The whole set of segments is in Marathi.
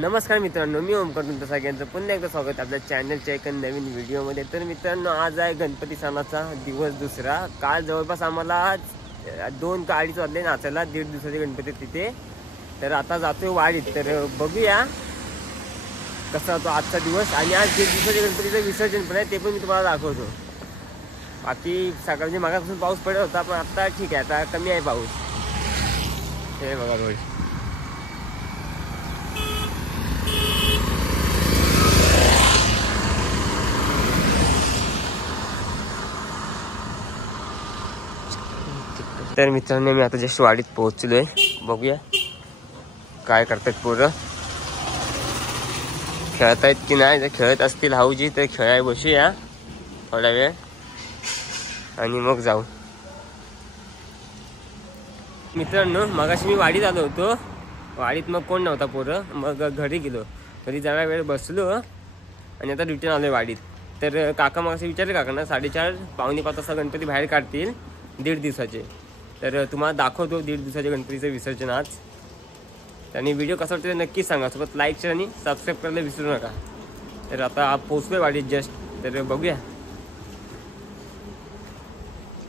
नमस्कार मित्रांनो, मी ओमकार तुमचं सगळ्यांचं पुन्हा एकदा स्वागत आपल्या चॅनलच्या एका नवीन व्हिडिओमध्ये। तर मित्रांनो, आज आहे गणपती सणाचा दिवस दुसरा। काल जवळपास आम्हाला 2 का 2:30 वाजले नाचायला, 1.5 दिवसाचे गणपती तिथे। तर आता जातोय वाडीत, तर बघूया कसा होतो आजचा दिवस। आणि आज 1.5 दिवसाचे गणपतीचं विसर्जन पण आहे, ते पण मी तुम्हाला दाखवतो। बाकी सकाळ म्हणजे मागापासून पाऊस पडत होता, पण आता ठीक आहे, आता कमी आहे पाऊस। हे बघा रोड, तर मित्रांनो मी आता जस्ट वाडीत पोहोचलोय। बघूया काय करतात पोरं, खेळतायत की नाही। जर खेळत असतील हाऊजी तर खेळाय बसूया थोडा वेळ आणि मग जाऊ। मित्रांनो मगाशी मी वाडीत आलो होतो, वाडीत मग कोण नव्हता पोरं, मग घरी गेलो। घरी जरा वेळ बसलो आणि आता रिटर्न आलोय वाडीत। तर काका मग असं विचारले काकांना 4:30 पावणे 5 वाजता गणपती बाहेर काढतील 1.5 दिवसाचे। तर तुम्हाला दाखवतो 1.5 दिवसाचे गणपतीचं विसर्जन आज। आणि व्हिडिओ कसा वाटतो नक्की सांगा, सोबत लाईक शेअर आणि सबस्क्राईब करायला विसरू नका। तर आता पोहोचलोय वाडीत जस्ट, तर बघूया।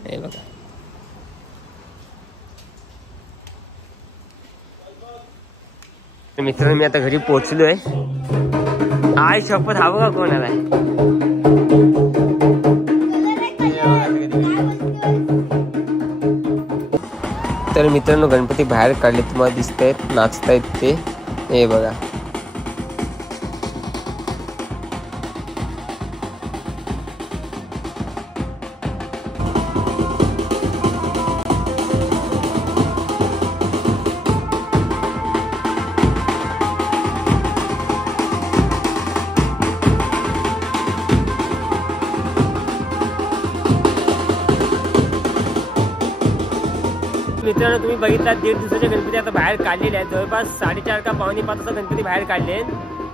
हे बघा मित्रांनो मी आता घरी पोहोचलोय। आय शपथ, हा बघा कोण आलाय। तर मित्रांनो गणपती बाहेर काढले, तुम्हाला दिसतायत नाचतायत ते, हे बघा। मित्रांनो तुम्ही बघितला 1.5 दिवसाचे गणपती आता बाहेर काढलेले आहेत। जवळपास 4:30 का पावणे 5 वाजता गणपती बाहेर काढले।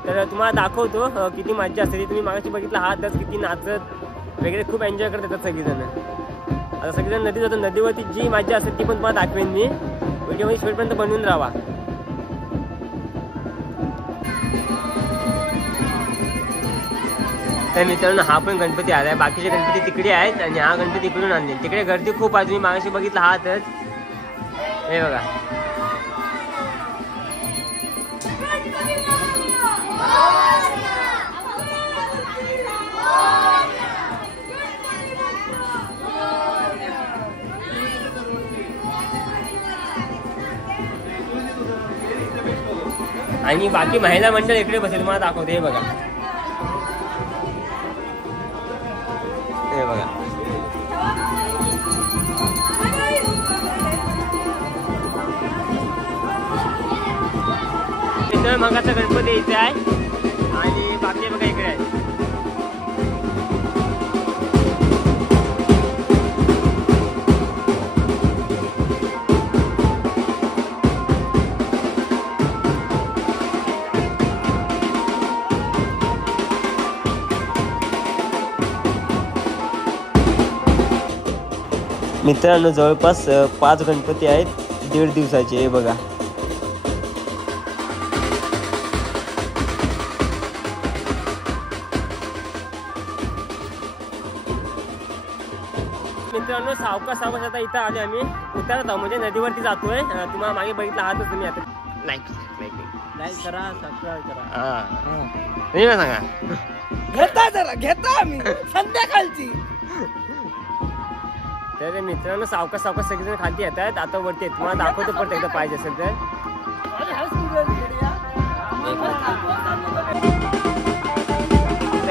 तर तुम्हाला दाखवतो किती मज्जा असते। तुम्ही मागाशी बघितला हा दस किती नाचत वगैरे खूप एन्जॉय करत येतात सगळेजण। आता सगळेजण नदीत जातात, नदीवरती जी मज्जा असते ती पण तुम्हाला दाखवेन मी व्हिडिओमध्ये, शेवटपर्यंत बनवून राहा। तर मित्रांनो हा पण गणपती आलाय, बाकीचे गणपती तिकडे आहेत आणि हा गणपती इकडून आणले। तिकडे गर्दी खूप आहे, तुम्ही मागाशी बघितला हातच, हे बघा। आणि बाकी महिला मंडळ इकडे बसेल, मला दाखवते, हे बघा, हे बघा। मगाचा गणपती इथे आहे आणि बाकी बघा इकडे आहे। मित्रांनो जवळपास 5 गणपती आहेत 1.5 दिवसाचे, हे बघा। मित्रांनो सावकाश आता इथं आले, आम्ही उतरत आहोत, म्हणजे नदीवरती जातोय। तुम्हाला मागे बघितला आहात तुम्ही, आता लाईक करा, सबस्क्राईब करा। नाही का सांगा, घेता आम्ही संध्याकाळची। तर मित्रांनो सावकाश सगळेजण खाली येत आहेत, आता वरती आहेत, तुम्हाला दाखवतो पण एकदा पाहिजे असेल तर।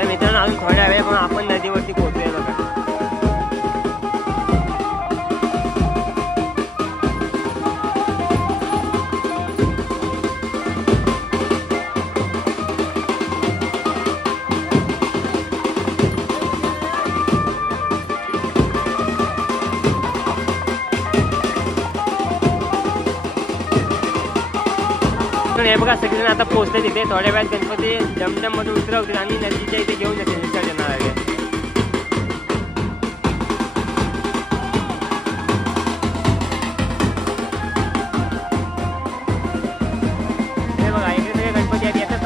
मित्रांनो अजून थोड्या वेळ पण आपण नदीवरती पोहोचलोय बघा। हे बघा सगळेजण आता पोहोचले तिथे, थोड्या वेळात गणपती जमजम मध्ये उतरवतील आणि नदीच्या इथे घेऊन जातील विसर्जनाला। हे बघा इकडे सगळे गणपती आहेत,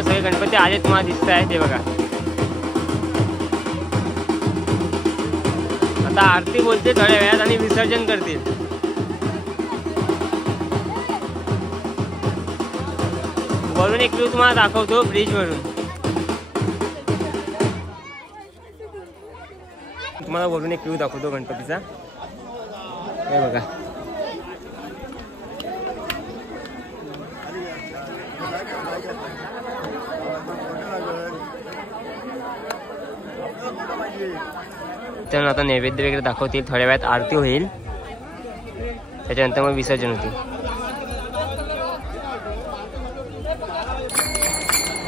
मित्रांनो सगळे गणपती आले तुम्हाला दिसत आहे ते बघा. आता आरती बोलते थोड्या वेळात आणि विसर्जन करतील. वरून एक व्ह्यू तुम्हाला दाखवतो ब्रिज वरून. तुम्हाला वरून एक व्ह्यू दाखवतो गणपतीचा. हे बघा तर आता नैवेद्य वगैरे दाखवतील. थोड्या वेळात आरती होईल त्याच्यानंतर मग विसर्जन होतील.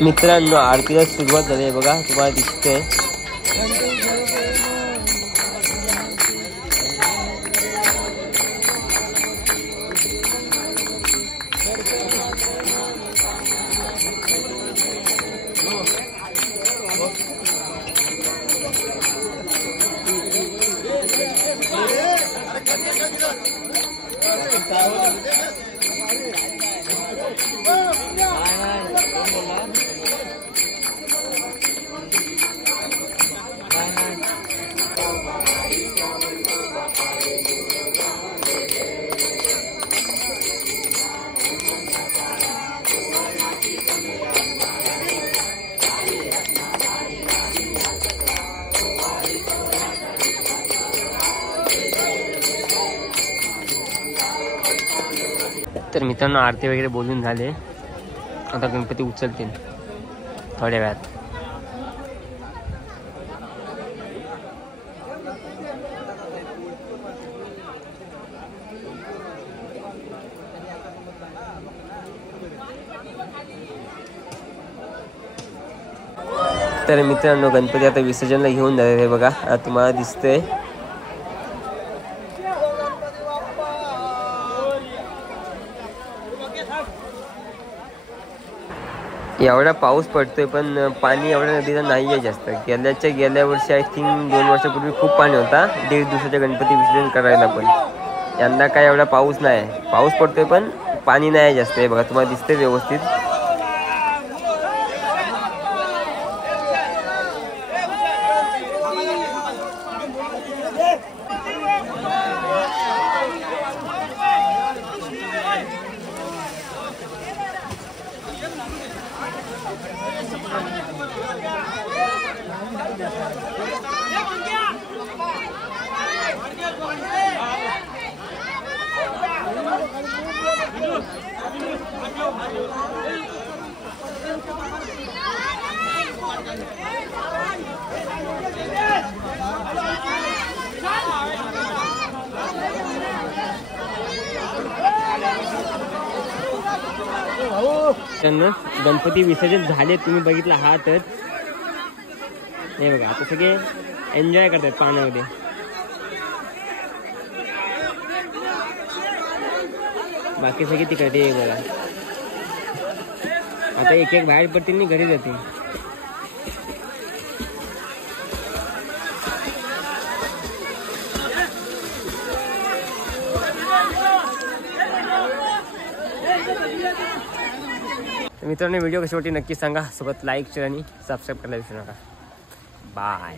मित्रांनो आरतीला सुरुवात झाली आहे बघा तुम्हाला दिसतंय. तर मित्रांनो आरती वगैरे बोलून झाले. आता गणपती उचलतील थोड्या वेळात. तर मित्रांनो गणपती आता विसर्जनला घेऊन जाते हे बघा तुम्हाला दिसतंय. एवढा पाऊस पडतोय पण पाणी एवढ्या नदीला नाही आहे जास्त. गेल्या वर्षी आय थिंक 2 वर्षापूर्वी खूप पाणी होता 1.5 दिवसाच्या गणपती विसर्जन करायला. पण यंदा काय एवढा पाऊस नाही. पाऊस पडतोय पण पाणी नाही जास्त. आहे बघा तुम्हाला दिसतंय व्यवस्थित. गणपती विसर्जन झाले तुम्ही बघितलं आहातच. हे बघा आता सगळे एन्जॉय करतात पाण्यामध्ये. बाकी सगळे तिकडे बघा आता एक एक बाहेर पडतील आणि घरी जातील. मित्रांनो व्हिडिओ कशी वाटली नक्की सांगा. सोबत लाईक शेअर आणि सबस्क्राईब करायला विसरू नका. बाय.